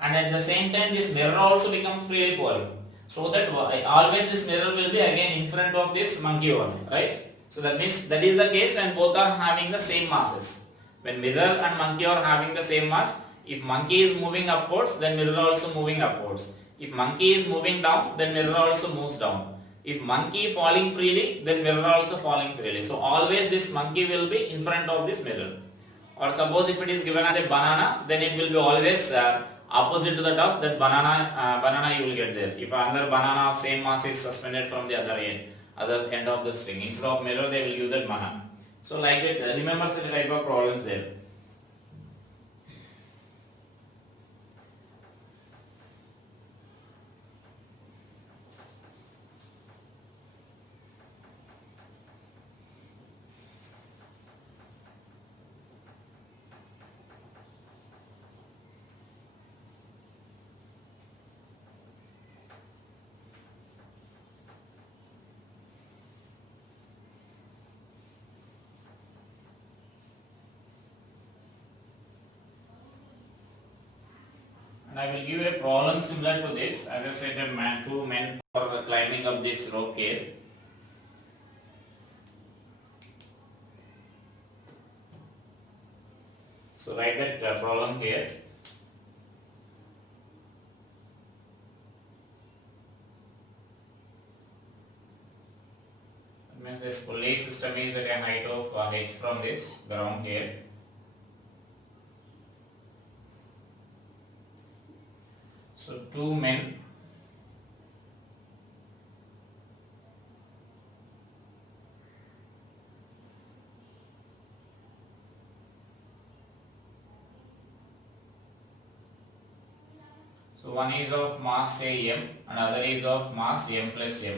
And at the same time, this mirror also becomes freely falling, so that always this mirror will be again in front of this monkey only, right? So that means that is the case when both are having the same masses. When mirror and monkey are having the same mass, if monkey is moving upwards, then mirror also moving upwards. If monkey is moving down, then mirror also moves down. If monkey falling freely, then mirror also falling freely. So always this monkey will be in front of this mirror. Or suppose if it is given as a banana, then it will be always opposite to that of that banana you will get there. If another banana of same mass is suspended from the other end of the string, instead of mirror they will use that banana. So like that, remember such a type of problems there. I will give a problem similar to this. As I said, two men are climbing up this rope here. So write that problem here. That means this pulley system is at a height of h from this ground here. So two men so one is of mass say m and other is of mass m plus m.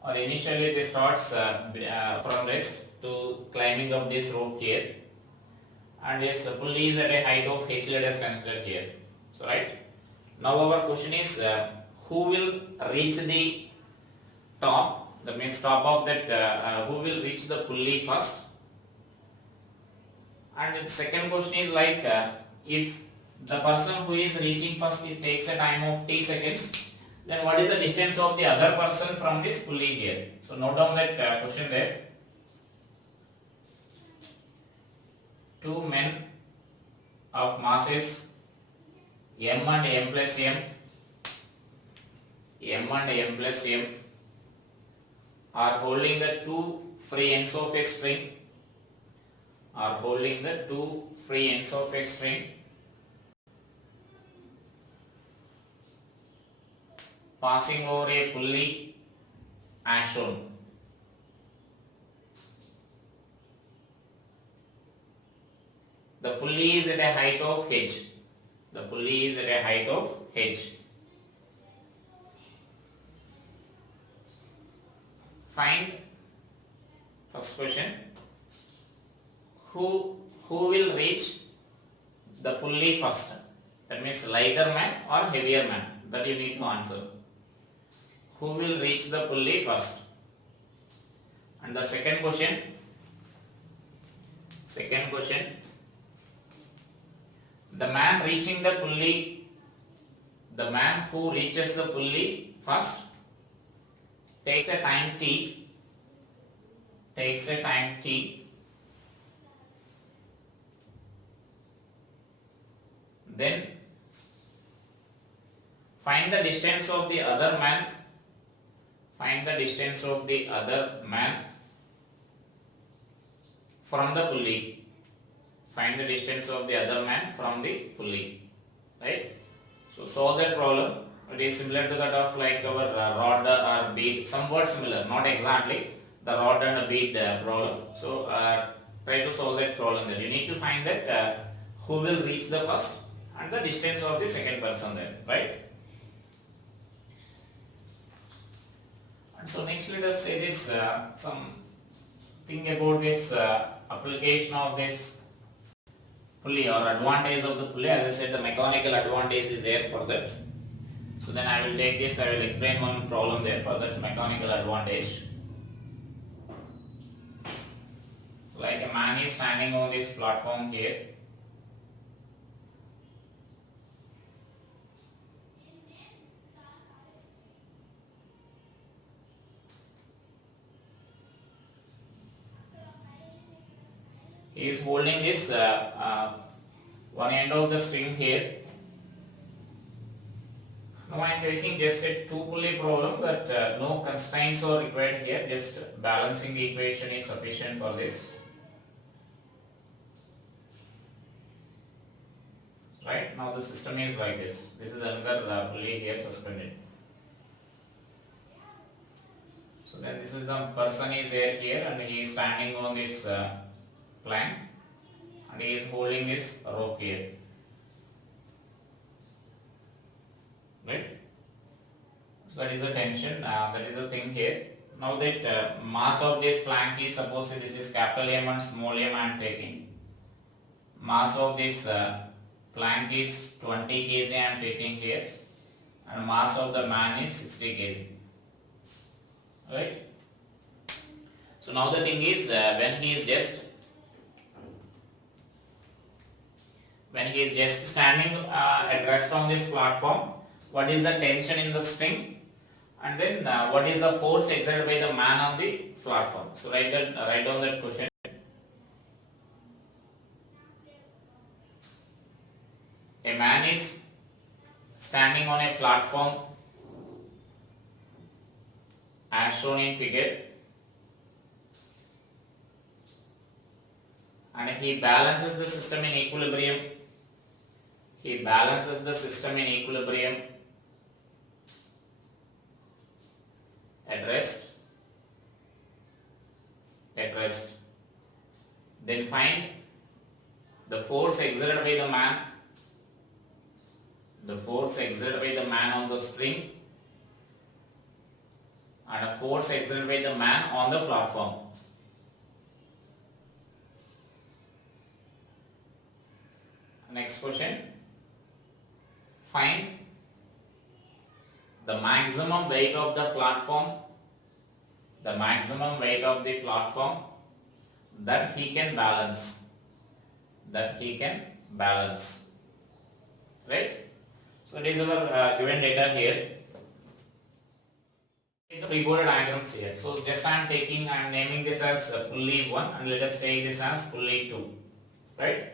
Or initially they starts from rest to climbing up this rope here. And this pulley is at a height of h, let us consider here. So right, now our question is who will reach the top, that means top of that, who will reach the pulley first. And the second question is like if the person who is reaching first, it takes a time of t seconds, then what is the distance of the other person from this pulley here. So note down that question there. Two men of masses m and m plus m are holding the two free ends of a string, passing over a pulley as shown. The pulley is at a height of h. find, first question, who will reach the pulley first? That means lighter man or heavier man, that you need to answer. Who will reach the pulley first? And the second question, the man reaching the pulley, the man who reaches the pulley first takes a time t, then find the distance of the other man, from the pulley. Find the distance of the other man from the pulley. Right? So solve that problem. It is similar to that of like our rod or bead, somewhat similar, not exactly the rod and the bead problem. So try to solve that problem there. You need to find that who will reach the first and the distance of the second person there, right? And so next let us say this some thing about this application of this pulley or advantage of the pulley. As I said, the mechanical advantage is there for that. So then I will take this, I will explain one problem there for that mechanical advantage. So like a man is standing on this platform here. He is holding this one end of the string here. Now I am taking just a two pulley problem, but no constraints are required here, just balancing the equation is sufficient for this. Right, now the system is like this. This is another pulley here suspended. So then this is the person is here and he is standing on this plank and he is holding this rope here. Right? So that is the tension, that is the thing here. Now that mass of this plank is, suppose this is capital M and small m I am taking. Mass of this plank is 20 kg I am taking here and mass of the man is 60 kg. Right? So now the thing is when he is just standing at rest on this platform, what is the tension in the string, and then what is the force exerted by the man on the platform. So write down that question. A man is standing on a platform as shown in figure, and he balances the system in equilibrium. At rest. Then find the force exerted by the man. On the string and a force exerted by the man on the platform. Next question. Find the maximum weight of the platform. That he can balance. Right? So it is our given data here. The free-body diagrams here. So just I am naming this as pulley 1 and let us take this as pulley 2. Right?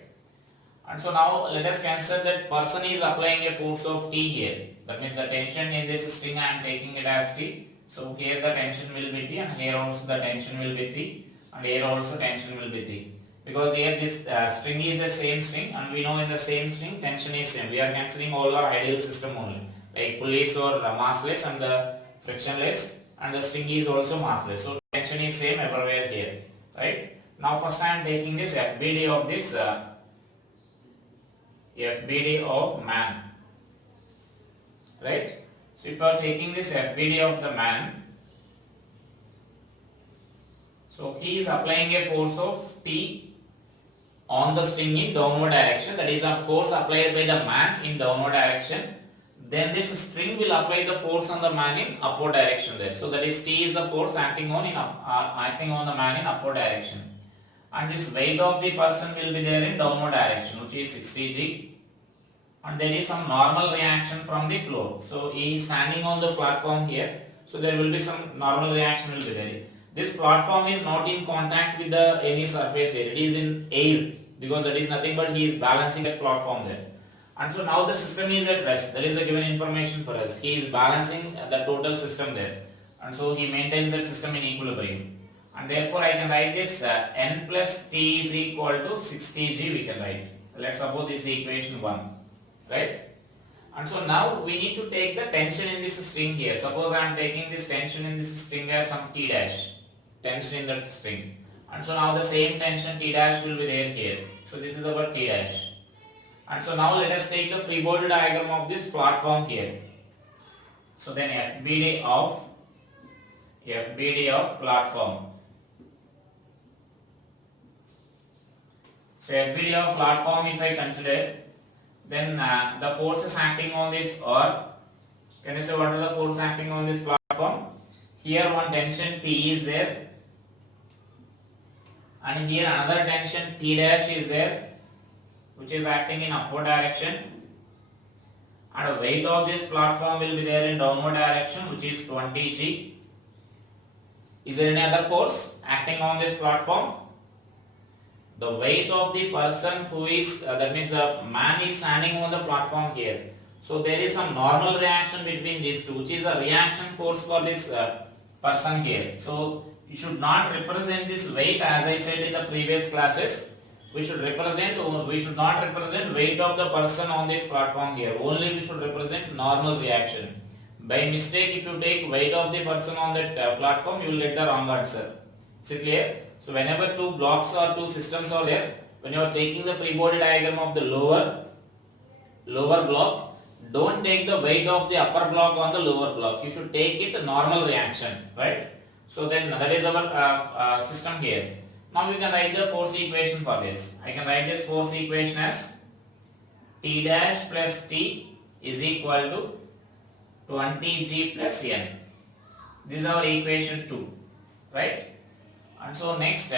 And so now let us consider that person is applying a force of T here. That means the tension in this string I am taking it as T. So here the tension will be T and here also the tension will be T and here also tension will be T. Because here this string is the same string and we know in the same string tension is same. We are considering all our ideal system only. Like pulleys or massless and the frictionless and the string is also massless. So tension is same everywhere here. Right? Now first I am taking this FBD of this FBD of man. Right? So if you are taking this FBD of the man, So he is applying a force of T on the string in downward direction, that is a force applied by the man in downward direction. Then this string will apply the force on the man in upward direction there. So that is T is the force acting on the man in upward direction. And this weight of the person will be there in downward direction, which is 60 g. And there is some normal reaction from the floor. So he is standing on the platform here. So there will be some normal reaction will be there. This platform is not in contact with the any surface here. It is in air, because that is nothing but he is balancing that platform there. And so now the system is at rest. That is the given information for us. He is balancing the total system there. And so he maintains that system in equilibrium. And therefore I can write this n plus T is equal to 60 g we can write. Let's suppose this is equation 1. Right? And so now we need to take the tension in this string here. Suppose I am taking this tension in this string as some T dash. Tension in that string. And so now the same tension T dash will be there here. So this is our T dash. And so now let us take the free body diagram of this platform here. So then FBD of platform. So FBD of platform, if I consider, then the forces acting on this, or can you say what are the forces acting on this platform? Here one tension T is there, and here another tension T dash is there, which is acting in upward direction, and the weight of this platform will be there in downward direction, which is 20 g. Is there any other force acting on this platform? The weight of the person who is, that means the man is standing on the platform here. So there is some normal reaction between these two, which is a reaction force for this person here. So you should not represent this weight as I said in the previous classes. We should not represent weight of the person on this platform here. Only we should represent normal reaction. By mistake, if you take weight of the person on that platform, you will get the wrong answer. Is it clear? So whenever two blocks or two systems are there, when you are taking the free body diagram of the lower block, don't take the weight of the upper block on the lower block. You should take it a normal reaction, right? So then that is our system here. Now we can write the force equation for this. I can write this force equation as T dash plus T is equal to 20 g plus n. This is our equation 2, right? And so next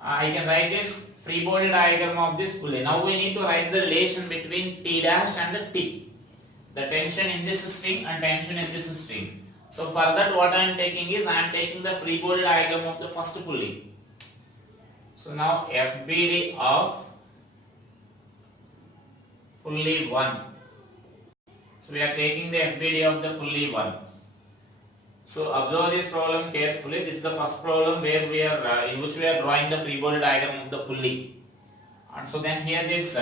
I can write this free body diagram of this pulley. Now we need to write the relation between T dash and the T. The tension in this string and tension in this string. So for that what I am taking is, I am taking the free body diagram of the first pulley. So now FBD of pulley 1. So we are taking the FBD of the pulley 1. So observe this problem carefully. This is the first problem where we are in which we are drawing the free body diagram of the pulley. And so then here this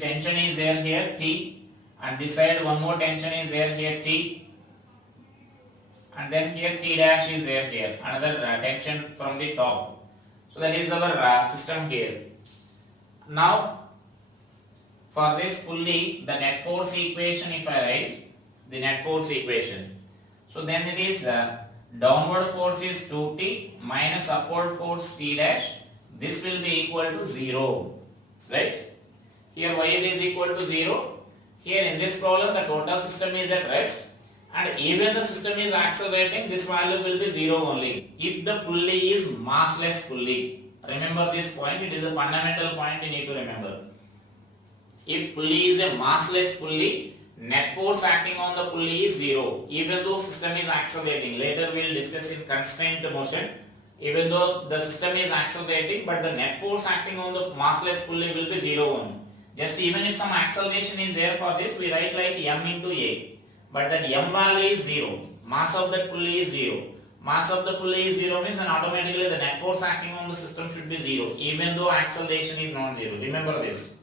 tension is there here T, and this side one more tension is there here T, and then here T dash is there here, another tension from the top. So that is our system here. Now for this pulley, the net force equation, if I write the net force equation, so then it is downward force is 2T minus upward force T dash. This will be equal to 0, right? Here why it is equal to 0? Here in this problem the total system is at rest, and even the system is accelerating, this value will be 0 only. If the pulley is massless pulley, remember this point, it is a fundamental point you need to remember. If pulley is a massless pulley, net force acting on the pulley is 0, even though system is accelerating. Later we will discuss in constraint motion. Even though the system is accelerating, but the net force acting on the massless pulley will be 0 only. Just even if some acceleration is there for this, we write like m into a. But that m value is 0. Mass of that pulley is 0. Mass of the pulley is 0 means then automatically the net force acting on the system should be 0, even though acceleration is not 0. Remember this.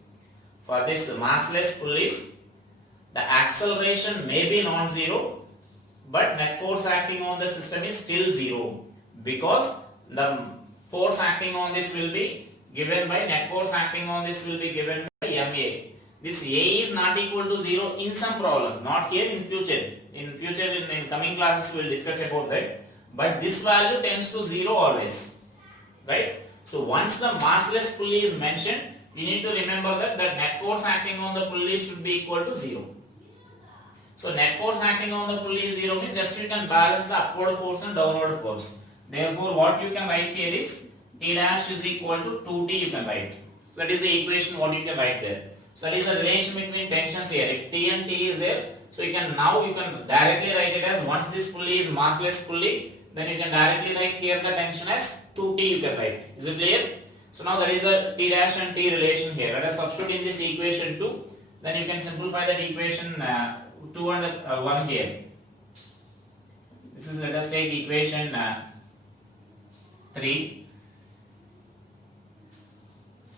For this massless pulleys, the acceleration may be non-zero, but net force acting on the system is still 0, because the force acting on this will be given by net force acting on this will be given by MA. This A is not equal to 0 in some problems, not here, in future. In future, in coming classes we will discuss about that. but this value tends to 0 always, right? So once the massless pulley is mentioned, we need to remember that the net force acting on the pulley should be equal to 0. So net force acting on the pulley is 0 means just you can balance the upward force and downward force. Therefore what you can write here is T dash is equal to 2T you can write. So that is the equation what you can write there. So that is the relation between tensions here. If T and T is there, so you can directly write it as, once this pulley is massless pulley, then you can directly write here the tension as 2T you can write. Is it clear? So now there is a T dash and T relation here. Let us substitute in this equation 2. Then you can simplify that equation 2 and 1 here. This is, let us take equation 3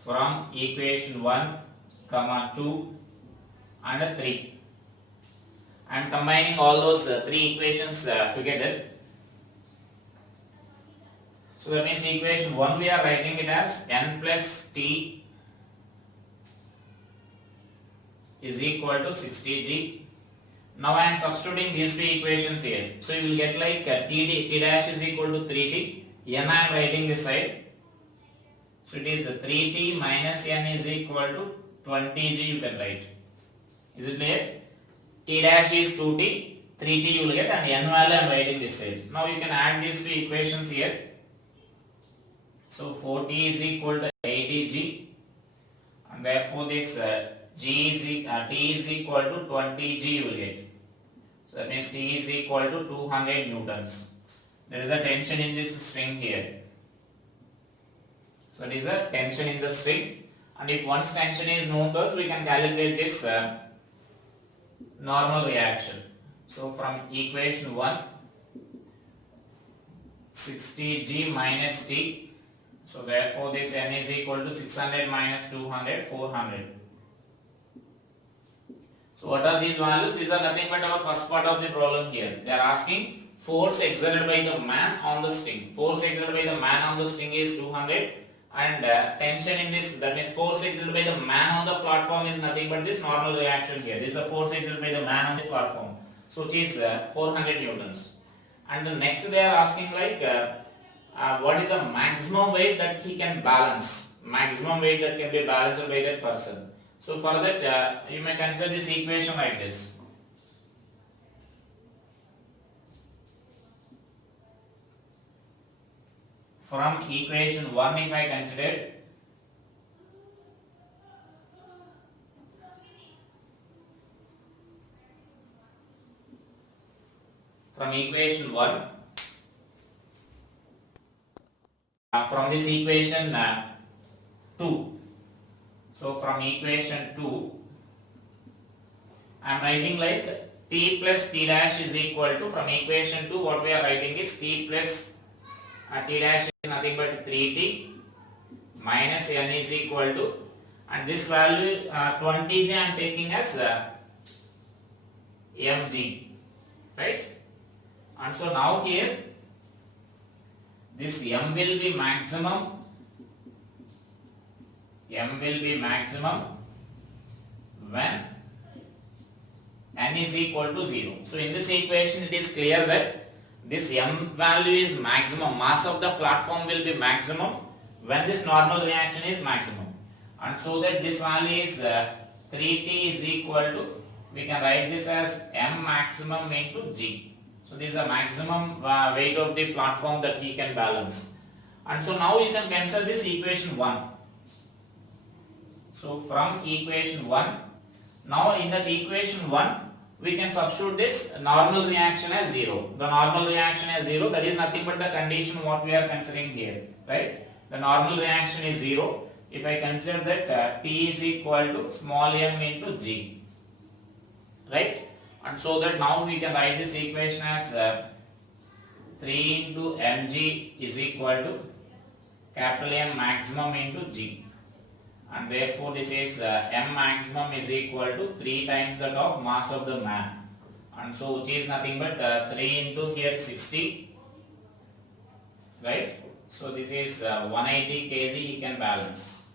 from equation 1, 2 and 3. I am combining all those 3 equations together. So that means equation 1 we are writing it as n plus t is equal to 60g. Now I am substituting these 2 equations here. So you will get like t dash is equal to 3t. N I am writing this side. So it is 3t minus n is equal to 20g you can write. Is it clear? T dash is 2t, 3t you will get, and n value I am writing this side. Now you can add these 2 equations here. So 4t is equal to 80g, and therefore this t is equal to 20g you will get. So that means T is equal to 200 newtons. There is a tension in this string here. So it is a tension in the string, and if once tension is known to us, we can calculate this normal reaction. So from equation 1, 60g minus T. So therefore this n is equal to 600 minus 200, 400. So what are these values? These are nothing but our first part of the problem here. They are asking force exerted by the man on the string. Force exerted by the man on the string is 200, and tension in this, that means force exerted by the man on the platform is nothing but this normal reaction here. This is the force exerted by the man on the platform. So it is 400 newtons. And the next they are asking like what is the maximum weight that he can balance? Maximum weight that can be balanced by that person. So for that you may consider this equation like this. From equation 1 if I consider, from equation 1, from this equation 2. So from equation 2, I am writing like t plus t dash is equal to, from equation 2 what we are writing is t plus t dash is nothing but 3t minus n is equal to, and this value 20g I am taking as mg, right? And so now here this m will be maximum when n is equal to 0. So in this equation it is clear that this m value is maximum, mass of the platform will be maximum when this normal reaction is maximum, and so that this value is 3t is equal to, we can write this as m maximum into g. So this is a maximum weight of the platform that he can balance, and so now you can consider this equation 1. So from equation 1, now in that equation 1 we can substitute this normal reaction as 0. The normal reaction as 0, that is nothing but the condition what we are considering here, right? The normal reaction is 0 if I consider that T is equal to small m into g, right? And so that now we can write this equation as 3 into mg is equal to capital M maximum into g, and therefore this is m maximum is equal to 3 times that of mass of the man, and so which is nothing but 3 into here 60, right? So this is 180 kg he can balance.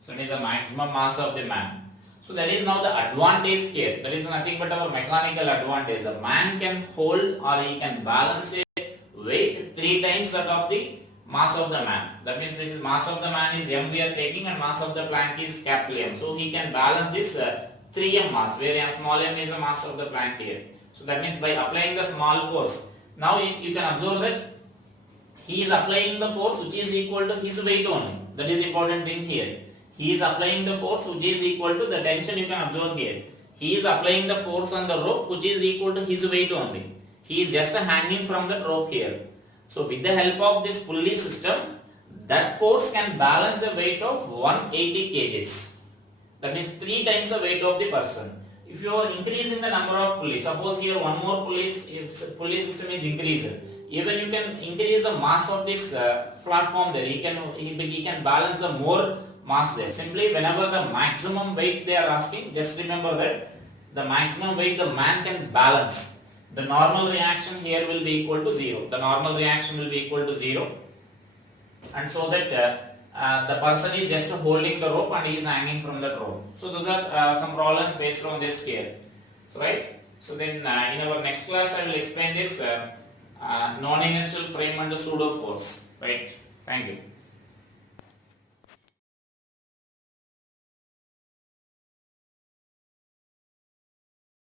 So it is the maximum mass of the man. So that is now the advantage here. That is nothing but our mechanical advantage. A man can hold or he can balance a weight 3 times that of the mass of the man. That means this is mass of the man is m we are taking and mass of the plank is capital M. So he can balance this 3m mass, where small m is the mass of the plank here. So that means by applying the small force, now you can observe that he is applying the force which is equal to his weight only. That is important thing here. He is applying the force which is equal to the tension you can observe here. He is applying the force on the rope which is equal to his weight only. He is just hanging from the rope here. So with the help of this pulley system, that force can balance the weight of 180 kgs. That means 3 times the weight of the person. If you are increasing the number of pulleys, suppose here one more pulley system is increased, even you can increase the mass of this platform there. He can balance the more mass there. Simply whenever the maximum weight they are asking, just remember that the maximum weight the man can balance, the normal reaction here will be equal to 0. The normal reaction will be equal to 0, and so that the person is just holding the rope and he is hanging from the rope. So those are some problems based on this here. So right. So then in our next class I will explain this non-inertial frame and the pseudo force. Right. Thank you.